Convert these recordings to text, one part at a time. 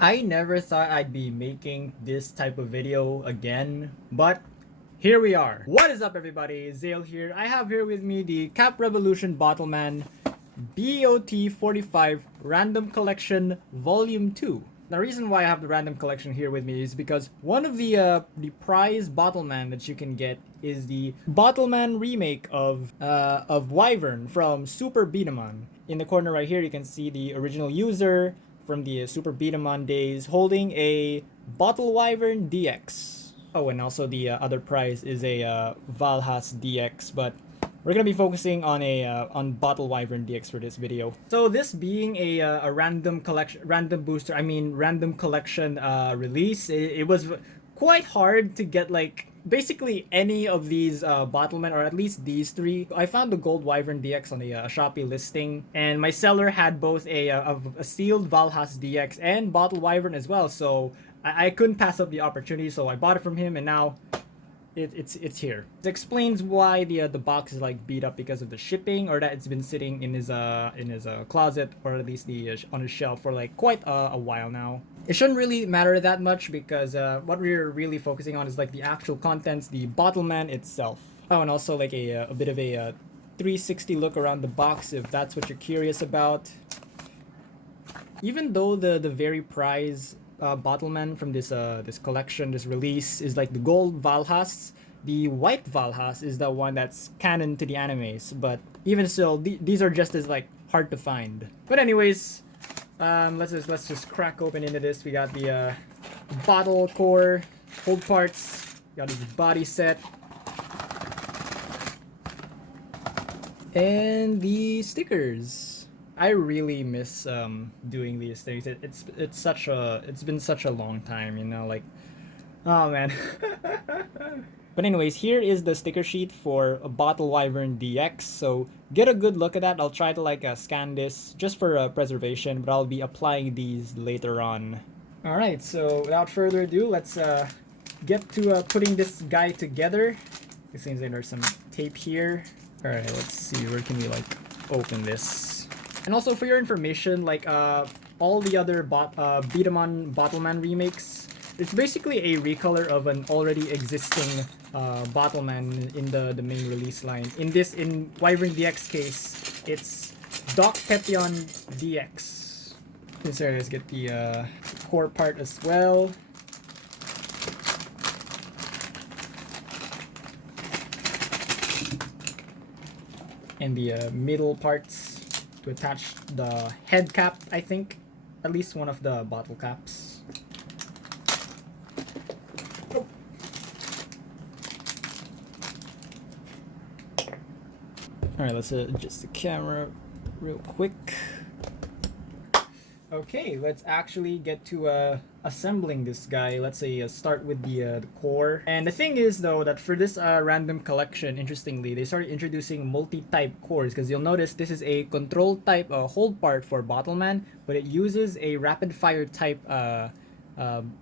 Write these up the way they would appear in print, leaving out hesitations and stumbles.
I never thought I'd be making this type of video again, but here we are. What is up, everybody? Zale here. I have here with me the Cap Revolution Bottleman BOT 45 Random Collection Volume 2. The reason why I have the random collection here with me is because one of the prize Bottleman that you can get is the Bottleman remake of Wyvern from Super Beat'em. In the corner right here, you can see the original user from the Super Beat'em days holding a Bottle Wyvern DX. Oh, and also the other prize is a Valhas DX, but we're gonna be focusing on a on Bottle Wyvern DX for this video. So this being a random collection, random collection release, it was quite hard to get like basically any of these Bottlemen, or at least these three. I found the Gold Wyvern DX on the Shopee listing, and my seller had both a sealed Valhas DX and Bottle Wyvern as well. So I couldn't pass up the opportunity, so I bought it from him, and now it's here. It explains why the box is like beat up because of the shipping, or that it's been sitting in his closet, or at least the on his shelf for like quite a while now. It shouldn't really matter that much because what we're really focusing on is like the actual contents, the Bottleman itself. Oh, and also like a bit of a 360 look around the box if that's what you're curious about. Even though the very prize Bottleman from this collection, this release, is like the gold Valhas, the white Valhas is the one that's canon to the animes. But even still, these are just as like hard to find. But anyways, let's just crack open into this. We got the bottle core, hold parts. Got his body set, and the stickers. I really miss doing these things. It's been such a long time, you know, like, oh man. But anyways, here is the sticker sheet for a Bottle Wyvern DX. So get a good look at that. I'll try to like scan this just for preservation, but I'll be applying these later on. All right, so without further ado, let's get to putting this guy together. It seems like there's some tape here. All right, let's see, where can we like open this? And also for your information, like all the other Beat'em Bottleman remakes, it's basically a recolor of an already existing Bottleman in the main release line. In Wyvern DX case, it's Doc Pepion DX. So let's get the core part as well. And the middle parts to attach the head cap, I think. At least one of the bottle caps. Oh. Alright, let's adjust the camera real quick. Okay, let's actually get to assembling this guy. Let's say start with the core. And the thing is though that for this random collection, interestingly, they started introducing multi-type cores, because you'll notice this is a control type hold part for Bottleman, but it uses a rapid fire type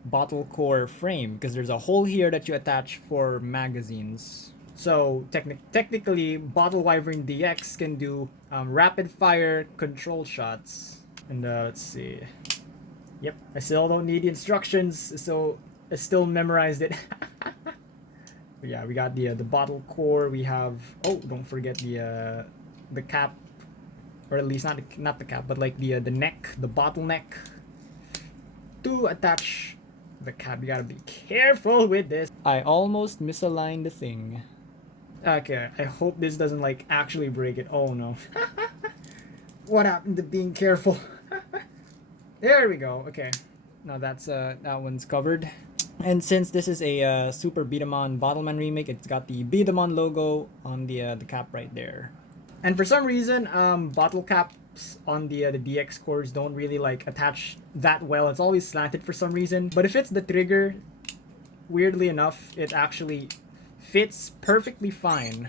bottle core frame, because there's a hole here that you attach for magazines. So technically, Bottle Wyvern DX can do rapid fire control shots. And let's see. Yep, I still don't need the instructions, so I still memorized it. But yeah, we got the bottle core. We have, oh, don't forget the cap, or at least not the cap, but like the neck, the bottleneck. To attach the cap, you gotta be careful with this. I almost misaligned the thing. Okay, I hope this doesn't like actually break it. Oh no. What happened to being careful? There we go. Okay, now that's that one's covered. And since this is a Super Beat'em Bottleman remake, it's got the Beat'em logo on the cap right there. And for some reason, bottle caps on the DX cores don't really like attach that well. It's always slanted for some reason. But if it's the trigger, weirdly enough, it actually fits perfectly fine.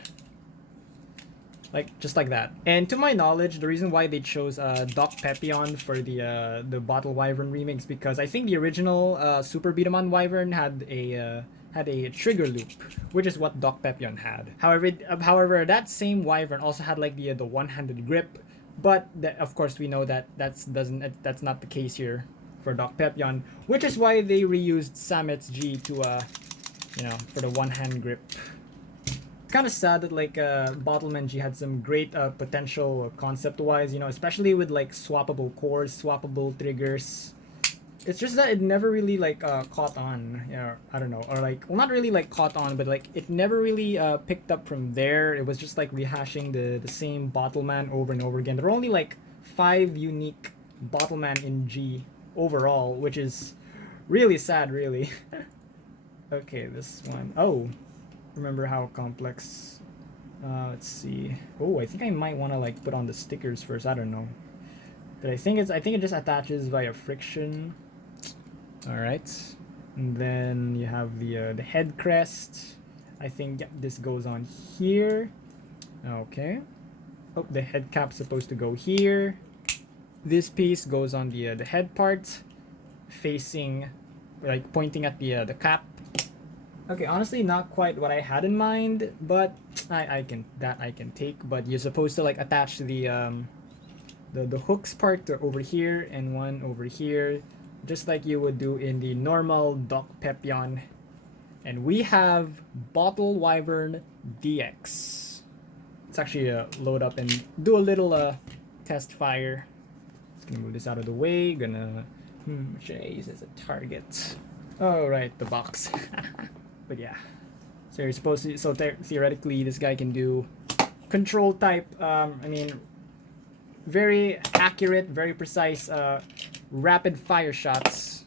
Like, just like that. And to my knowledge, the reason why they chose Doc Pepion for the Bottle Wyvern remake is because I think the original Super Beat'em Wyvern had a trigger loop, which is what Doc Pepion had. However, that same Wyvern also had like the one-handed grip, but of course we know that that's not the case here for Doc Pepion, which is why they reused Samet's G to for the one-hand grip. Kind of sad that like Bottleman G had some great potential concept-wise, especially with like swappable cores, swappable triggers. It's just that it never really like caught on. I don't know, or like, well, not really like caught on, but like it never really picked up from there. It was just like rehashing the same Bottleman over and over again. There are only like 5 unique Bottleman in G overall, which is really sad, really. Okay, this one. Oh, remember how complex. Let's see. Oh, I think I might want to like put on the stickers first. I don't know, but I think it just attaches via friction. All right, and then you have the head crest. I think this goes on here. Okay. Oh, the head cap's supposed to go here. This piece goes on the head part, facing, like pointing at the cap. Okay, honestly, not quite what I had in mind, but I can take. But you're supposed to like attach the hooks part to over here and one over here, just like you would do in the normal Doc Pepion. And we have Bottle Wyvern DX. Let's actually load up and do a little test fire. Just gonna move this out of the way. Gonna should I use this as a target? Oh right, the box. But yeah, so you're supposed to. So theoretically, this guy can do control type. I mean, very accurate, very precise, rapid fire shots.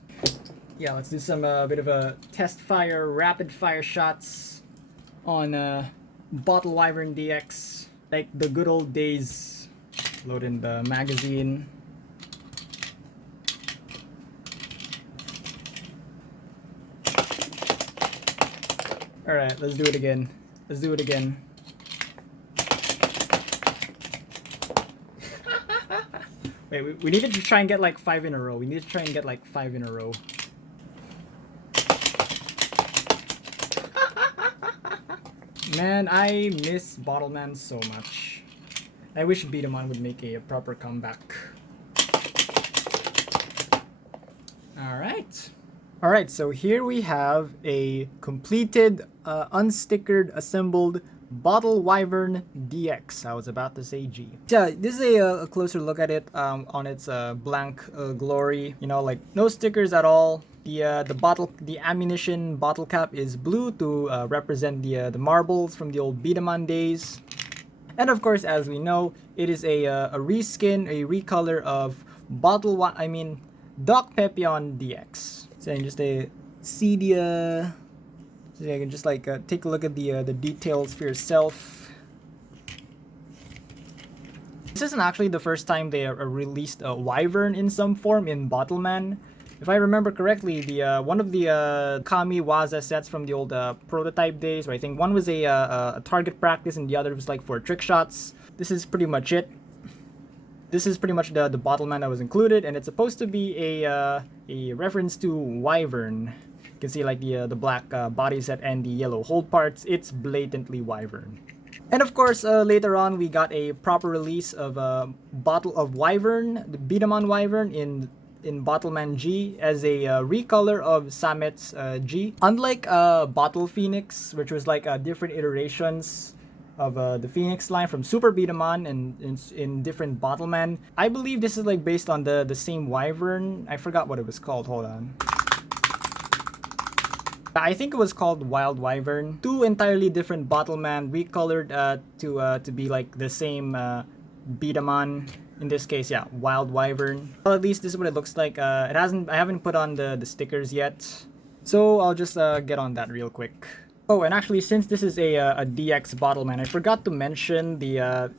Yeah, let's do some bit of a test fire, rapid fire shots on Bottle Wyvern DX, like the good old days. Load in the magazine. All right, let's do it again. Let's do it again. Wait, we need to try and get like 5 in a row. We need to try and get like 5 in a row. Man, I miss Bottleman so much. I wish Beat'em would make a proper comeback. Alright. Alright, so here we have a completed, unstickered, assembled Bottle Wyvern DX. I was about to say G. Yeah, this is a closer look at it on its blank glory. Like no stickers at all. The ammunition bottle cap is blue to represent the marbles from the old Beat'em days. And of course, as we know, it is a reskin, a recolor of Doc Pepion DX. So just see the. So you can just like take a look at the details for yourself. This isn't actually the first time they released a Wyvern in some form in Bottleman. If I remember correctly, the one of the Kami Waza sets from the old prototype days, where I think one was a target practice and the other was like for trick shots. This is pretty much it. This is pretty much the Bottleman that was included, and it's supposed to be a reference to Wyvern. You can see like the black body set and the yellow hold parts. It's blatantly Wyvern. And of course, later on we got a proper release of Bottle of Wyvern, the Beat'em Wyvern in Bottleman G as a recolor of Samet's G. Unlike Bottle Phoenix, which was like different iterations of the Phoenix line from Super Beat'em and in different Bottleman, I believe this is like based on the same Wyvern. I forgot what it was called. Hold on. I think it was called Wild Wyvern. 2 entirely different Bottleman recolored to be like the same Beat'em. In this case, yeah, Wild Wyvern. Well, at least this is what it looks like. I haven't put on the stickers yet, so I'll just get on that real quick. Oh, and actually, since this is a DX Bottleman, I forgot to mention that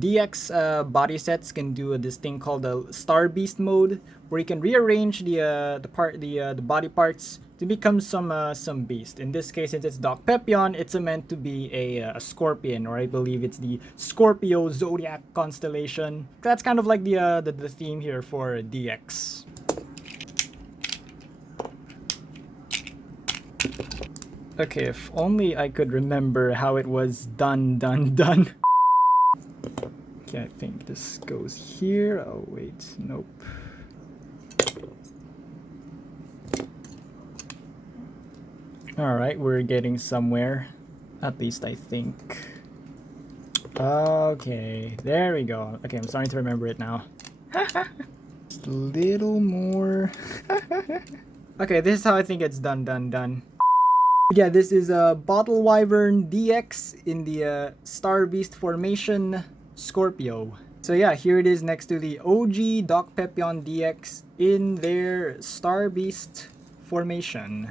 DX body sets can do this thing called the Star Beast mode, where you can rearrange the body parts to become some beast. In this case, since it's Doc Pepion, it's meant to be a scorpion, or I believe it's the Scorpio zodiac constellation. That's kind of like the theme here for DX. Okay, if only I could remember how it was done. Okay, I think this goes here. Oh wait, nope. Alright, we're getting somewhere. At least I think. Okay, there we go. Okay, I'm starting to remember it now. Just a little more. Okay, this is how I think it's done. Yeah, this is a Bottle Wyvern DX in the Star Beast formation Scorpio. So yeah, here it is next to the OG Doc Pepion DX in their Star Beast formation.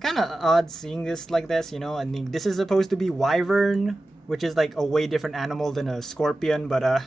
Kind of odd seeing this like this, you know. I mean, this is supposed to be Wyvern, which is like a way different animal than a scorpion, but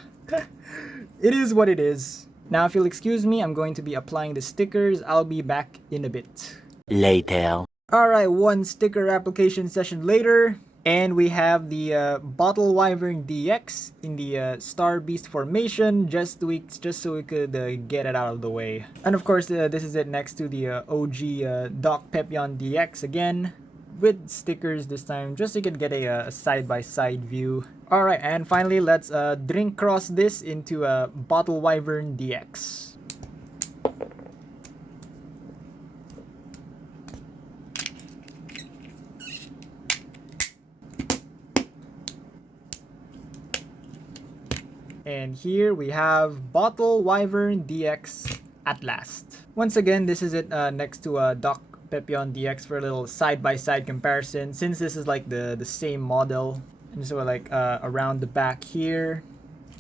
it is what it is. Now, if you'll excuse me, I'm going to be applying the stickers. I'll be back in a bit. Later. Alright, one sticker application session later, and we have the Bottle Wyvern DX in the Star Beast formation, just so we could get it out of the way. And of course, this is it next to the OG Doc Pepion DX again, with stickers this time, just so you can get a side-by-side view. Alright, and finally, let's drink cross this into a Bottle Wyvern DX. And here we have Bottle Wyvern DX at last. Once again, this is it next to Doc Pepion DX for a little side-by-side comparison, since this is like the same model. And so like around the back here.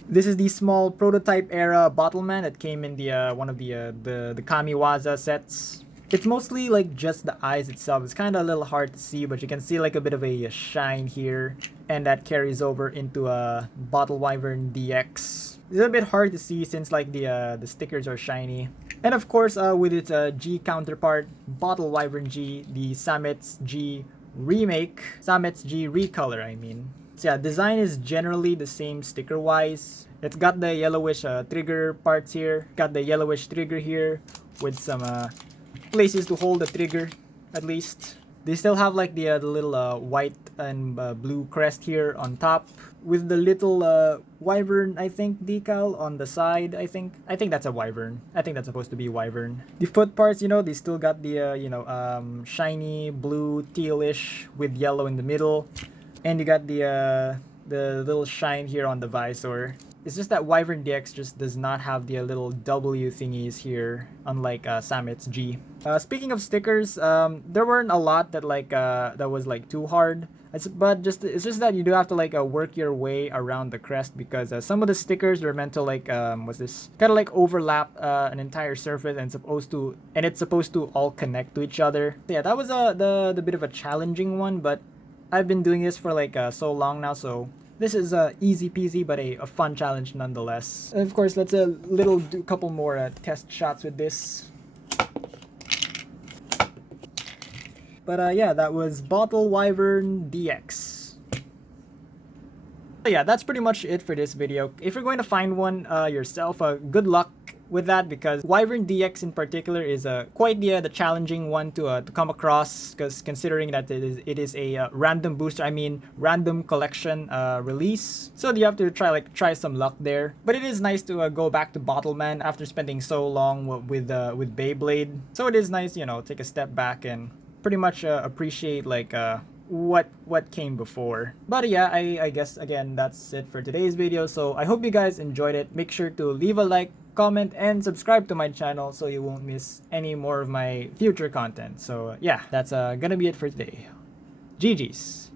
This is the small prototype era Bottleman that came in the one of the Kamiwaza sets. It's mostly like just the eyes itself. It's kind of a little hard to see, but you can see like a bit of a shine here, and that carries over into a Bottle Wyvern DX. It's a bit hard to see since like the stickers are shiny. And of course, with its G counterpart, Bottle Wyvern G, the Samet's G remake, Samet's G recolor, I mean. So yeah, design is generally the same sticker-wise. It's got the yellowish trigger parts here. Got the yellowish trigger here with some places to hold the trigger, at least. They still have like the little white and blue crest here on top, with the little Wyvern, I think, decal on the side. I think that's a Wyvern. I think that's supposed to be Wyvern. The foot parts, you know, they still got the shiny blue tealish with yellow in the middle, and you got the little shine here on the visor. It's just that Wyvern DX just does not have the little W thingies here, unlike Samet's G. Speaking of stickers, there weren't a lot that that was like too hard. It's just that you do have to like work your way around the crest, because some of the stickers are meant to like what's this, kind of like overlap an entire surface, and it's supposed to all connect to each other. So yeah, that was the bit of a challenging one, but I've been doing this for like so long now, so this is easy peasy, but a fun challenge nonetheless. And of course, let's do a couple more test shots with this. But yeah, that was Bottle Wyvern DX. So yeah, that's pretty much it for this video. If you're going to find one yourself, good luck with that, because Wyvern DX in particular is quite the challenging one to come across, because considering that it is a random booster, I mean random collection release, so you have to try some luck there. But it is nice to go back to Bottleman after spending so long with Beyblade. So it is nice, you know, take a step back and pretty much appreciate like what came before. But yeah, I guess again that's it for today's video. So I hope you guys enjoyed it. Make sure to leave a like, comment, and subscribe to my channel so you won't miss any more of my future content. So yeah, that's gonna be it for today. GG's.